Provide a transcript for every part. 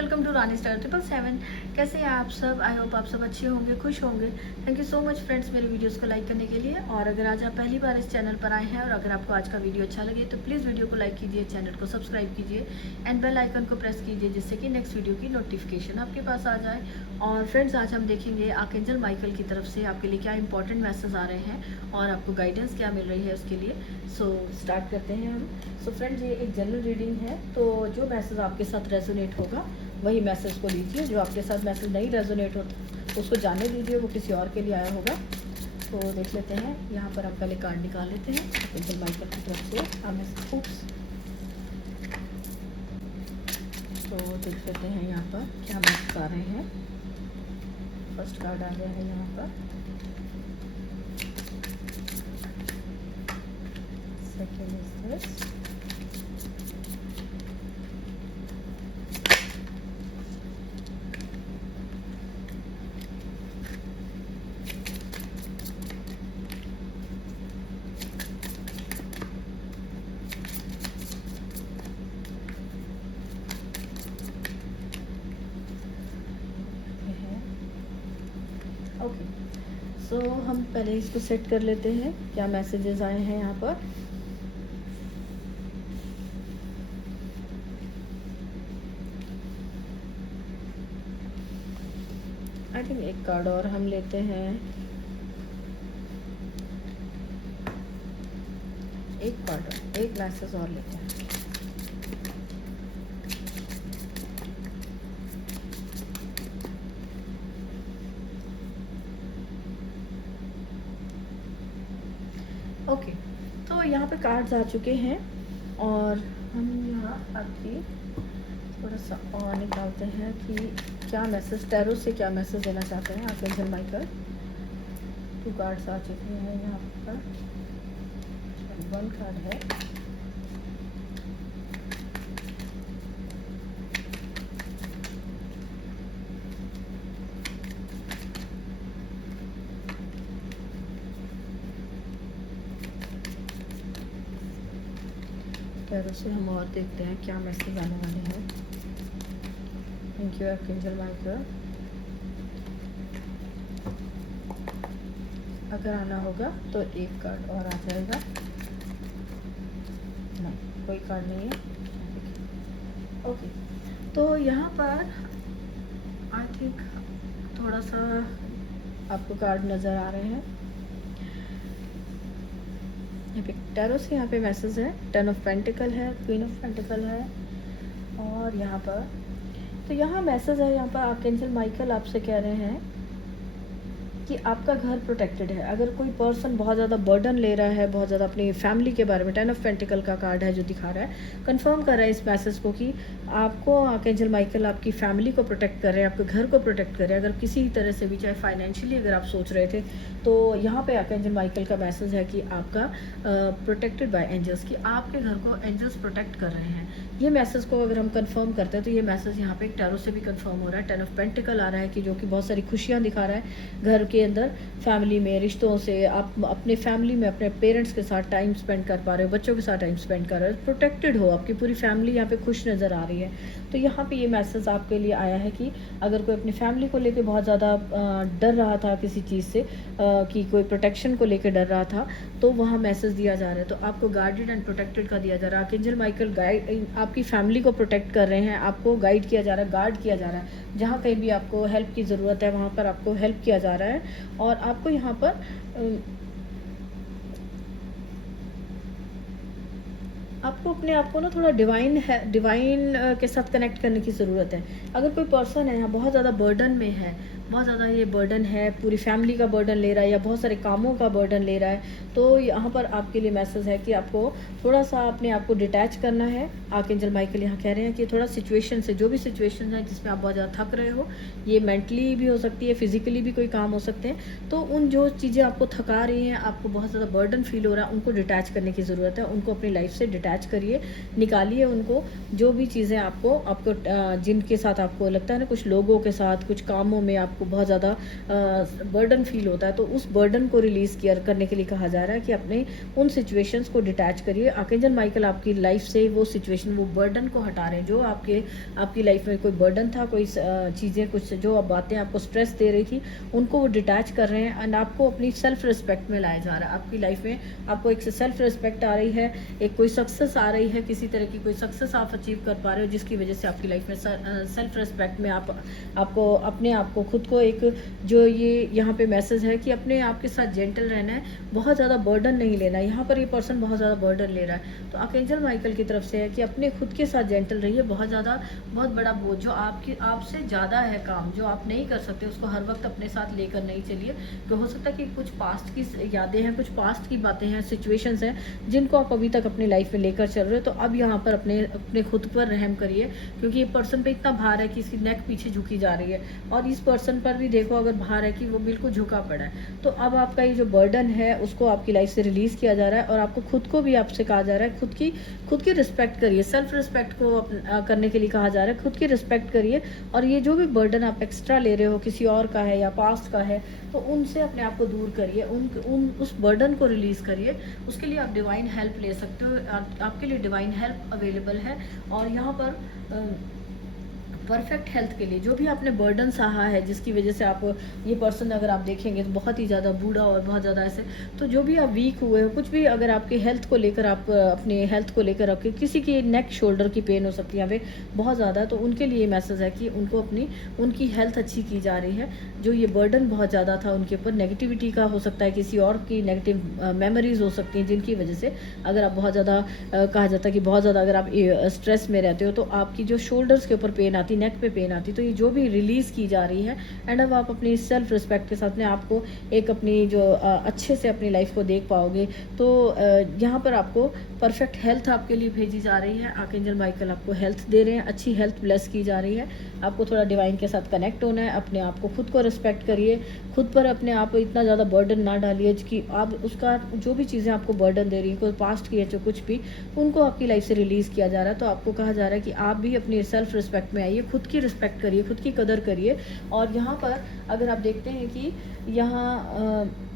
Welcome to Rani star 777। कैसे हैं आप सब? आई होप आप सब अच्छे होंगे, खुश होंगे। Thank you so much friends मेरे वीडियोस को लाइक करने के लिए। और अगर आज आप पहली बार इस चैनल पर आए हैं और अगर आपको आज का वीडियो अच्छा लगे तो प्लीज़ वीडियो को लाइक कीजिए, चैनल को सब्सक्राइब कीजिए एंड बेल आइकन को प्रेस कीजिए जिससे कि नेक्स्ट वीडियो की नोटिफिकेशन आपके पास आ जाए। और फ्रेंड्स आज हम देखेंगे आर्कएंजल माइकल की तरफ से आपके लिए क्या इंपॉर्टेंट मैसेज आ रहे हैं और आपको गाइडेंस क्या मिल रही है उसके लिए। सो स्टार्ट करते हैं हम। सो फ्रेंड्स ये एक जनरल रीडिंग है, तो जो मैसेज आपके साथ रेजोनेट होगा वही मैसेज को लीजिए। जो आपके साथ मैसेज नहीं रेजोनेट हो उसको जाने दीजिए, वो किसी और के लिए आया होगा। तो देख लेते हैं। यहाँ पर हम पहले कार्ड निकाल लेते हैं आर्कएंजल माइकल की तरफ से हमें स्कूप्स। तो देख लेते हैं यहाँ पर क्या मैसेज आ रहे हैं। फर्स्ट कार्ड आ गया है यहाँ पर, सेकेंड इज दिस, ओके। सो हम पहले इसको सेट कर लेते हैं क्या मैसेजेस आए हैं यहाँ पर। आई थिंक एक कार्ड और हम लेते हैं, एक कार्ड एक मैसेज और लेते हैं। ओके, तो यहाँ पे कार्ड्स आ चुके हैं और हम यहाँ आपकी थोड़ा सा और निकालते हैं कि क्या मैसेज टैरो से क्या मैसेज देना चाहते हैं आर्कएंजल माइकल। 2 कार्ड्स आ चुके हैं यहाँ पर, 1 कार्ड है। टैरो से हम और देखते हैं क्या मैसेज आने वाले हैं। Thank you archangel Michael. अगर आना होगा तो एक कार्ड और आ जाएगा। नहीं, कोई कार्ड नहीं है। ओके, तो यहाँ पर आई थिंक थोड़ा सा आपको कार्ड नज़र आ रहे हैं। यहाँ पे टैरो से यहाँ पे मैसेज है, 10 ऑफ पेंटिकल है, क्वीन ऑफ पेंटिकल है और यहाँ पर तो यहाँ मैसेज है। यहाँ पर आर्कएंजल माइकल आपसे कह रहे हैं कि आपका घर प्रोटेक्टेड है। अगर कोई पर्सन बहुत ज़्यादा बर्डन ले रहा है, बहुत ज़्यादा अपनी फैमिली के बारे में, 10 ऑफ पेंटिकल का कार्ड है जो दिखा रहा है, कंफर्म कर रहा है इस मैसेज को कि आपको आर्कएंजल माइकल आपकी फैमिली को प्रोटेक्ट कर रहे हैं, आपके घर को प्रोटेक्ट कर रहे हैं। अगर किसी तरह से भी, चाहे फाइनेंशियली अगर आप सोच रहे थे, तो यहाँ पे आर्कएंजल माइकल का मैसेज है कि आपका प्रोटेक्टेड बाय एंजल्स, कि आपके घर को एंजल्स प्रोटेक्ट कर रहे हैं। ये मैसेज को अगर हम कंफर्म करते हैं तो ये मैसेज यहाँ पे टैरो से भी कंफर्म हो रहा है। 10 ऑफ पेंटिकल आ रहा है कि जो कि बहुत सारी खुशियाँ दिखा रहा है घर के अंदर, फैमिली में, रिश्तों से। आप अपने फैमिली में अपने पेरेंट्स के साथ टाइम स्पेंड कर पा रहे हो, बच्चों के साथ टाइम स्पेंड कर रहे हो, प्रोटेक्टेड हो, आपकी पूरी फैमिली यहाँ पे खुश नज़र आ रही है। तो यहाँ पे ये मैसेज आपके लिए आया है कि अगर कोई अपनी फैमिली को लेके बहुत ज़्यादा डर रहा था किसी चीज़ से, कि कोई प्रोटेक्शन को लेके डर रहा था, तो वहाँ मैसेज दिया जा रहा है। तो आपको गाइडेड एंड प्रोटेक्टेड का दिया जा रहा है। आर्कएंजल माइकल गाइड आपकी फैमिली को प्रोटेक्ट कर रहे हैं, आपको गाइड किया जा रहा है, गार्ड किया जा रहा है। जहाँ कहीं भी आपको हेल्प की ज़रूरत है वहाँ पर आपको हेल्प किया जा रहा है। और आपको यहाँ पर आपको अपने आप को ना थोड़ा डिवाइन के साथ कनेक्ट करने की ज़रूरत है। अगर कोई पर्सन है यहाँ बहुत ज़्यादा बर्डन में है, बहुत ज़्यादा ये बर्डन है, पूरी फैमिली का बर्डन ले रहा है या बहुत सारे कामों का बर्डन ले रहा है, तो यहाँ पर आपके लिए मैसेज है कि आपको थोड़ा सा अपने आप को डिटैच करना है। आर्कएंजल माइकल यहाँ कह रहे हैं कि थोड़ा सिचुएशन से, जो भी सिचुएशन है जिसमें आप बहुत ज़्यादा थक रहे हो, ये मेंटली भी हो सकती है, फिजिकली भी कोई काम हो सकते हैं, तो उन जो चीज़ें आपको थका रही हैं, आपको बहुत ज़्यादा बर्डन फील हो रहा है, उनको डिटैच करने की ज़रूरत है। उनको अपनी लाइफ से डिटैच करिए, निकालिए उनको। जो भी चीज़ें आपको जिनके साथ आपको लगता है ना, कुछ लोगों के साथ, कुछ कामों में आप आपको बहुत ज़्यादा बर्डन फील होता है, तो उस बर्डन को रिलीज़ किया करने के लिए कहा जा रहा है कि अपने उन सिचुएशंस को डिटैच करिए। आर्कएंजल माइकल आपकी लाइफ से वो सिचुएशन, वो बर्डन को हटा रहे हैं, जो आपकी लाइफ में कोई बर्डन था, कोई चीज़ें, कुछ जो अब बातें आपको स्ट्रेस दे रही थी, उनको वो डिटैच कर रहे हैं एंड आपको अपनी सेल्फ रिस्पेक्ट में लाया जा रहा है। आपकी लाइफ में आपको एक सेल्फ रिस्पेक्ट आ रही है, एक कोई सक्सेस आ रही है, किसी तरह की कोई सक्सेस आप अचीव कर पा रहे हो, जिसकी वजह से आपकी लाइफ में सेल्फ रिस्पेक्ट में आपको अपने आप को, खुद को एक, जो ये यहाँ पे मैसेज है कि अपने आप के साथ जेंटल रहना है, बहुत ज़्यादा बर्डन नहीं लेना। यहाँ पर ये पर्सन बहुत ज़्यादा बर्डन ले रहा है, तो आर्कएंजल माइकल की तरफ से है कि अपने खुद के साथ जेंटल रहिए। बहुत बड़ा बोझ जो आपसे ज़्यादा है, काम जो आप नहीं कर सकते, उसको हर वक्त अपने साथ लेकर नहीं चलिए। तो हो सकता है कि कुछ पास्ट की यादें हैं, कुछ पास्ट की बातें हैं, सिचुएशंस हैं, जिनको आप अभी तक अपनी लाइफ में लेकर चल रहे हो। तो अब यहाँ पर अपने खुद पर रहम करिए, क्योंकि ये पर्सन पे इतना भार है कि इसकी नेक पीछे झुकी जा रही है, और इस पर्सन पर भी देखो अगर भार है कि वो बिल्कुल झुका पड़ा है। तो अब आपका ये जो बर्डन है उसको आपकी लाइफ से रिलीज़ किया जा रहा है, और आपको खुद को भी आपसे कहा जा रहा है खुद की रिस्पेक्ट करिए। सेल्फ रिस्पेक्ट को करने के लिए कहा जा रहा है, खुद की रिस्पेक्ट करिए। और ये जो भी बर्डन आप एक्स्ट्रा ले रहे हो, किसी और का है या पास्ट का है, तो उनसे अपने आप को दूर करिए, उस बर्डन को रिलीज़ करिए। उसके लिए आप डिवाइन हेल्प ले सकते हो, आपके लिए डिवाइन हेल्प अवेलेबल है। और यहाँ पर परफेक्ट हेल्थ के लिए जो भी आपने बर्डन सहा है, जिसकी वजह से आप, ये पर्सन अगर आप देखेंगे तो बहुत ही ज़्यादा बूढ़ा और बहुत ज़्यादा ऐसे, तो जो भी आप वीक हुए हो, कुछ भी अगर आपके हेल्थ को लेकर, आप अपने हेल्थ को लेकर, आपके किसी की नेक शोल्डर की पेन हो सकती है यहाँ पे बहुत ज़्यादा, तो उनके लिए मैसेज है कि उनको उनकी हेल्थ अच्छी की जा रही है। जो ये बर्डन बहुत ज़्यादा था उनके ऊपर, नेगेटिविटी का हो सकता है, किसी और की नेगेटिव मेमोरीज हो सकती हैं, जिनकी वजह से अगर आप बहुत ज़्यादा, कहा जाता है कि बहुत ज़्यादा अगर आप स्ट्रेस में रहते हो, तो आपकी जो शोल्डर्स के ऊपर पेन आती, नेक पे पेन आती, तो ये जो भी रिलीज़ की जा रही है। एंड अब आप अपनी सेल्फ रिस्पेक्ट के साथ में आपको एक अपनी जो अच्छे से अपनी लाइफ को देख पाओगे। तो यहाँ पर आपको परफेक्ट हेल्थ आपके लिए भेजी जा रही है। आर्कएंजल माइकल आपको हेल्थ दे रहे हैं, अच्छी हेल्थ ब्लेस की जा रही है। आपको थोड़ा डिवाइन के साथ कनेक्ट होना है, अपने आप को, खुद को रिस्पेक्ट करिए, खुद पर अपने आप इतना ज़्यादा बर्डन ना डालिए कि आप उसका, जो भी चीज़ें आपको बर्डन दे रही है, कोई पास्ट की है जो कुछ भी, उनको आपकी लाइफ से रिलीज़ किया जा रहा है। तो आपको कहा जा रहा है कि आप भी अपनी सेल्फ रिस्पेक्ट में आइए, खुद की रिस्पेक्ट करिए, खुद की कदर करिए। और यहाँ पर अगर आप देखते हैं कि यहाँ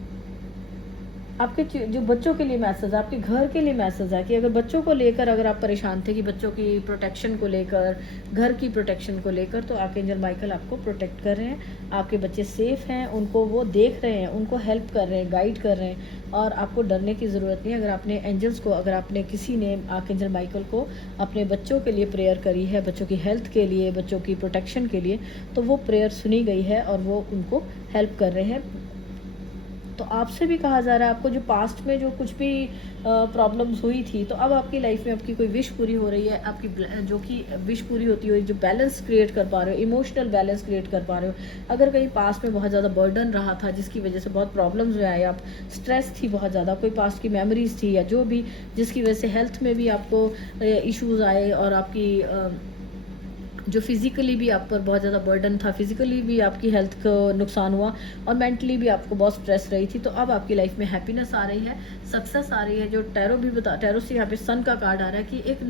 आपके जो बच्चों के लिए मैसेज है, आपके घर के लिए मैसेज है कि अगर बच्चों को लेकर अगर आप परेशान थे कि बच्चों की प्रोटेक्शन को लेकर, घर की प्रोटेक्शन को लेकर, तो आर्कएंजल माइकल आपको प्रोटेक्ट कर रहे हैं। आपके बच्चे सेफ हैं, उनको वो देख रहे हैं, उनको हेल्प कर रहे हैं, गाइड कर रहे हैं, और आपको डरने की ज़रूरत नहीं है। अगर आपने एंजल्स को, अगर आपने किसी ने आर्कएंजल माइकल को अपने बच्चों के लिए प्रेयर करी है, बच्चों की हेल्थ के लिए, बच्चों की प्रोटेक्शन के लिए, तो वो प्रेयर सुनी गई है और वो उनको हेल्प कर रहे हैं। तो आपसे भी कहा जा रहा है, आपको जो पास्ट में जो कुछ भी प्रॉब्लम्स हुई थी, तो अब आपकी लाइफ में आपकी कोई विश पूरी हो रही है, आपकी जो कि विश पूरी होती हो, जो बैलेंस क्रिएट कर पा रहे हो, इमोशनल बैलेंस क्रिएट कर पा रहे हो। अगर कहीं पास्ट में बहुत ज़्यादा बर्डन रहा था, जिसकी वजह से बहुत प्रॉब्लम्स में आए, आप स्ट्रेस थी बहुत ज़्यादा, कोई पास्ट की मेमोरीज थी, या जो भी, जिसकी वजह से हेल्थ में भी आपको इश्यूज़ आए, और आपकी जो फिज़िकली भी आप पर बहुत ज़्यादा बर्डन था, फिज़िकली भी आपकी हेल्थ को नुकसान हुआ, और मेंटली भी आपको बहुत स्ट्रेस रही थी, तो अब आपकी लाइफ में हैप्पीनेस आ रही है, सक्सेस आ रही है। जो टैरो से यहाँ पे सन का कार्ड आ रहा है कि एक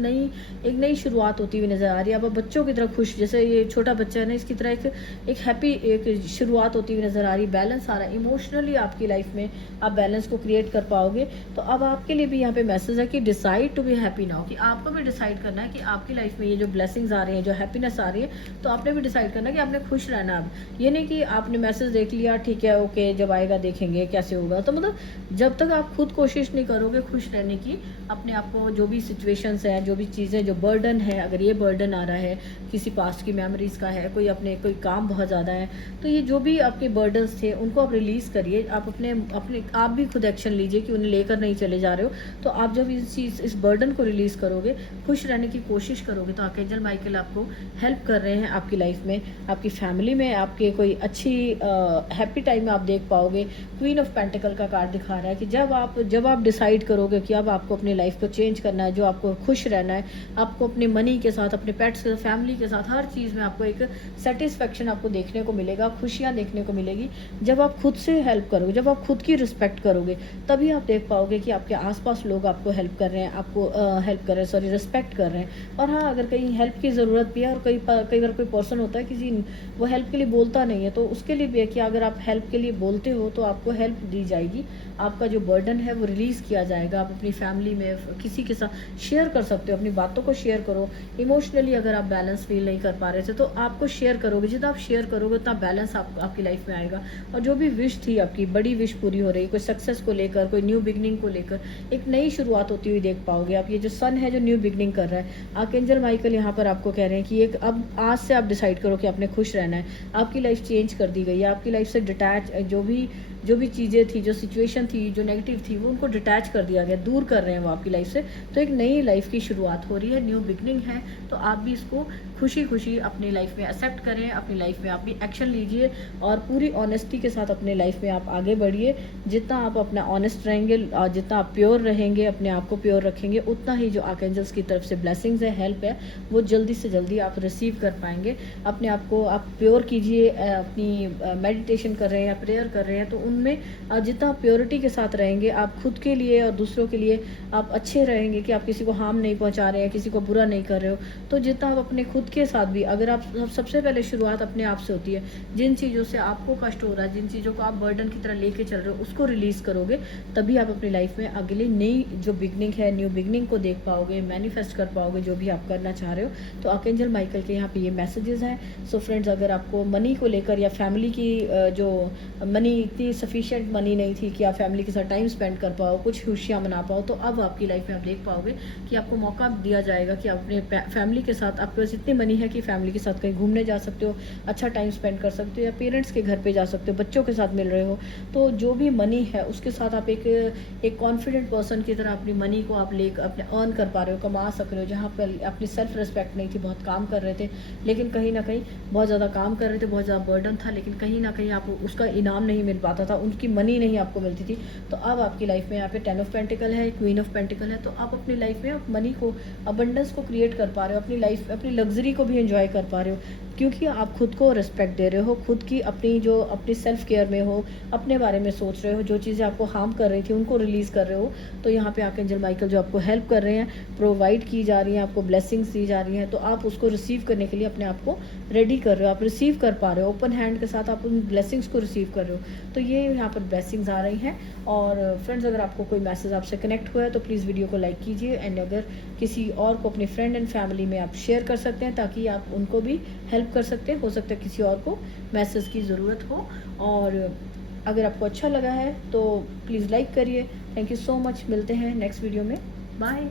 नई शुरुआत होती हुई नज़र आ रही है। अब बच्चों की तरह खुश, जैसे ये छोटा बच्चा है ना, इसकी तरह एक हैप्पी एक शुरुआत होती हुई नज़र आ रही है। बैलेंस आ रहा है, इमोशनली आपकी लाइफ में आप बैलेंस को क्रिएट कर पाओगे। तो अब आपके लिए भी यहाँ पे मैसेज है कि decide to be happy now, कि आपको भी डिसाइड करना है कि आपकी लाइफ में ये जो ब्लेसिंग्स आ रही हैं, जो हैप्पीनेस आ रही है, तो आपने भी डिसाइड करना है कि आपने खुश रहना। अब ये नहीं कि आपने मैसेज देख लिया, ठीक है, ओके, जब आएगा देखेंगे कैसे होगा। तो मतलब जब तक आप खुद कोशिश नहीं करोगे खुश रहने की, अपने आप को, जो भी सिचुएशंस हैं, जो भी चीज़ें, जो बर्डन है, अगर ये बर्डन आ रहा है किसी पास्ट की मेमोरीज का है, कोई काम बहुत ज़्यादा है, तो ये जो भी आपके बर्डन्स थे उनको आप रिलीज़ करिए। आप अपने आप भी खुद एक्शन लीजिए कि उन्हें लेकर नहीं चले जा रहे हो। तो आप जब इस बर्डन को रिलीज़ करोगे, खुश रहने की कोशिश करोगे, तो आर्कएंजल माइकल आपको हेल्प कर रहे हैं आपकी लाइफ में, आपकी फैमिली में, आपके कोई अच्छी हैप्पी टाइम में आप देख पाओगे। क्वीन ऑफ पेंटिकल का कार्ड दिखा रहा है कि जब आप डिसाइड करोगे कि अब आपको अपनी अपनी लाइफ को चेंज करना है, जो आपको खुश रहना है, आपको अपने मनी के साथ, अपने पेट्स के साथ, फैमिली के साथ, हर चीज़ में आपको एक सेटिस्फेक्शन आपको देखने को मिलेगा, खुशियाँ देखने को मिलेगी। जब आप खुद से हेल्प करोगे, जब आप खुद की रिस्पेक्ट करोगे, तभी आप देख पाओगे कि आपके आसपास लोग आपको हेल्प कर रहे हैं, आपको हेल्प कर रहे हैं, सॉरी, रिस्पेक्ट कर रहे हैं। और हाँ, अगर कहीं हेल्प की ज़रूरत भी है, और कई बार कोई पर्सन होता है किसी, वो हेल्प के लिए बोलता नहीं है, तो उसके लिए भी है कि अगर आप हेल्प के लिए बोलते हो तो आपको हेल्प दी जाएगी, आपका जो बर्डन है वो रिलीज़ किया जाएगा। आप अपनी फैमिली में किसी के साथ शेयर कर सकते हो, अपनी बातों को शेयर करो। इमोशनली अगर आप बैलेंस फील नहीं कर पा रहे थे तो आपको शेयर करोगे, जितना आप शेयर करोगे उतना बैलेंस आपकी लाइफ में आएगा। और जो भी विश थी आपकी, बड़ी विश पूरी हो रही, कोई सक्सेस को लेकर, कोई न्यू बिगनिंग को लेकर, एक नई शुरुआत होती हुई देख पाओगे आप। ये जो सन है जो न्यू बिगनिंग कर रहा है, आर्कएंजल माइकल यहाँ पर आपको कह रहे हैं कि एक अब आज से आप डिसाइड करो कि आपने खुश रहना है। आपकी लाइफ चेंज कर दी गई है, आपकी लाइफ से डिटैच जो भी चीज़ें थी, जो सिचुएशन थी, जो नेगेटिव थी, वो उनको डिटैच कर दिया गया, दूर कर रहे हैं वो आपकी लाइफ से। तो एक नई लाइफ की शुरुआत हो रही है, न्यू बिगनिंग है। तो आप भी इसको खुशी खुशी अपनी लाइफ में एक्सेप्ट करें, अपनी लाइफ में आप भी एक्शन लीजिए और पूरी ऑनेस्टी के साथ अपने लाइफ में आप आगे बढ़िए। जितना आप अपना ऑनेस्ट रहेंगे, जितना आप प्योर रहेंगे, अपने आप को प्योर रखेंगे, उतना ही जो आर्कएंजल्स की तरफ से ब्लेसिंग्स है, हेल्प है, वो जल्दी से जल्दी आप रिसीव कर पाएंगे। अपने आप को आप प्योर कीजिए। अपनी मेडिटेशन कर रहे हैं या प्रेयर कर रहे हैं तो उनमें जितना प्योरिटी के साथ रहेंगे, आप खुद के लिए और दूसरों के लिए आप अच्छे रहेंगे, कि आप किसी को हार्म नहीं पहुंचा रहे हैं, किसी को बुरा नहीं कर रहे हो। तो जितना आप अपने खुद के साथ भी, अगर आप सबसे पहले शुरुआत अपने आप से होती है। जिन चीज़ों से आपको कष्ट हो रहा है, जिन चीज़ों को आप बर्डन की तरह लेके चल रहे हो, उसको रिलीज़ करोगे, तभी आप अपनी लाइफ में अगली नई जो बिगनिंग है, न्यू बिगनिंग को देख पाओगे, मैनिफेस्ट कर पाओगे जो भी आप करना चाह रहे हो। तो आर्कएंजल माइकल के यहाँ पे ये मैसेजेस हैं। सो फ्रेंड्स, अगर आपको मनी को लेकर या फैमिली की जो मनी, इतनी सफिशिएंट मनी नहीं थी कि आप फैमिली के साथ टाइम स्पेंड कर पाओ, कुछ खुशियाँ मना पाओ, तो अब आपकी लाइफ में आप देख पाओगे कि आपको मौका दिया जाएगा कि आप अपने फैमिली के साथ, आपके पास इतनी मनी है कि फैमिली के साथ कहीं घूमने जा सकते हो, अच्छा टाइम स्पेंड कर सकते हो, या पेरेंट्स के घर पे जा सकते हो, बच्चों के साथ मिल रहे हो। तो जो भी मनी है उसके साथ आप एक कॉन्फिडेंट पर्सन की तरह अपनी मनी को आप ले अपने अर्न कर पा रहे हो, कमा सक रहे हो। जहाँ पर अपनी सेल्फ रिस्पेक्ट नहीं थी, बहुत काम कर रहे थे, लेकिन कहीं ना कहीं बहुत ज़्यादा काम कर रहे थे, बहुत ज़्यादा बर्डन था, लेकिन कहीं ना कहीं आप उसका इनाम नहीं मिल पाता था, उनकी मनी नहीं आपको मिलती थी। तो अब आपकी लाइफ में यहाँ पे 10 ऑफ पेंटिकल है, क्वीन ऑफ पेंटिकल है। तो आप अपनी लाइफ में आप मनी को, अबंडेंस को क्रिएट कर पा रहे हो, अपनी लाइफ, अपनी लग्जरी को भी एंजॉय कर पा रहे हो, क्योंकि आप खुद को रिस्पेक्ट दे रहे हो, खुद की अपनी सेल्फ केयर में हो, अपने बारे में सोच रहे हो, जो चीज़ें आपको हार्म कर रही थी उनको रिलीज़ कर रहे हो। तो यहाँ पे आर्कएंजल माइकल जो आपको हेल्प कर रहे हैं, प्रोवाइड की जा रही हैं, आपको ब्लेसिंग्स दी जा रही हैं, तो आप उसको रिसीव करने के लिए अपने आप को रेडी कर रहे हो, आप रिसीव कर पा रहे हो, ओपन हैंड के साथ आप उन ब्लेसिंग्स को रिसीव कर रहे हो। तो ये यहाँ पर ब्लेसिंग्स आ रही हैं। और फ्रेंड्स, अगर आपको कोई मैसेज आपसे कनेक्ट हुआ है तो प्लीज़ वीडियो को लाइक कीजिए, एंड अगर किसी और को, अपने फ्रेंड एंड फैमिली में आप शेयर कर सकते हैं, ताकि आप उनको भी हेल्प कर सकते हैं। हो सकता है किसी और को मैसेज की ज़रूरत हो। और अगर आपको अच्छा लगा है तो प्लीज़ लाइक करिए। Thank you so much. मिलते हैं नेक्स्ट वीडियो में। बाय।